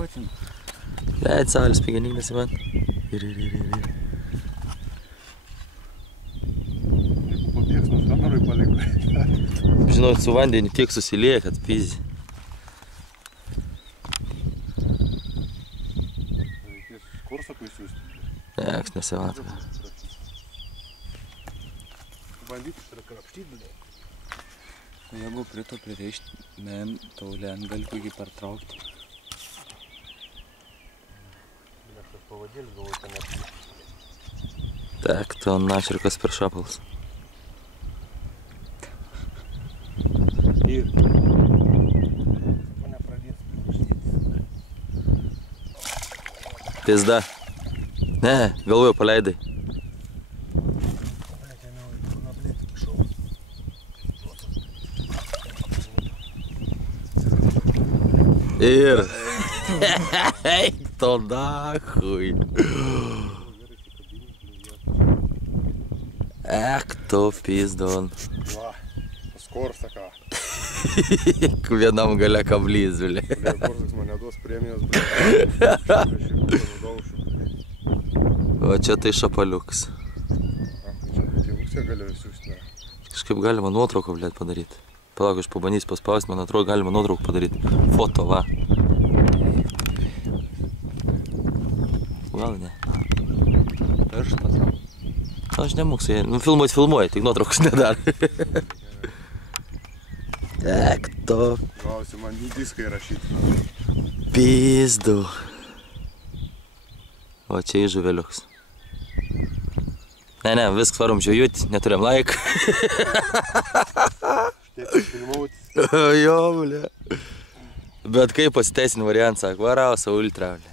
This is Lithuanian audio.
Jotin. Leid saulės pigeninės į man. Ir. Jeigu pabėgs nuo kamerui paliko. Žinau, su vandeniu tiek susilieja, kad pizzi. Reikės Korsakui siūsti. Nieks nesimato. Bandyti prakrapštyti, blė. Jeigu prito prireišti, men taulę ant galkų iki partraukti. Aš tas pavadėlis galvoju, ten net. Так, то начерkas per šapalas. Ir. Mane pradės prašyti. Pizda. Ne, galvoju paleidai. Ir. Eik to nahui. Ek to pizdon. Va, pas Korsaką. Vienam gale kablys, blė. Korsaks mane duos premijos, blė. O čia tai šapaliuks. Čia Rugsė galėjo siūsti, ne? Kažkaip galima nuotrauką, blėt, padaryti. Palauk, aš pabandysiu paspausti, man atrodo, galima nuotrauką padaryti. Foto, va. Gal ne? Pirštas. Aš nemūksiu, filmuoji, tik nuotraukos nedar. Ek to Gausi man į diską įrašyti. pizdu. O čia į žuveliuks. Ne, viskas varom žiūjuti, neturėjom laiką. Štai filmautis. Jo, blė. Bet kaip pasiteisinį variantą, sako, varausia ultra, blė.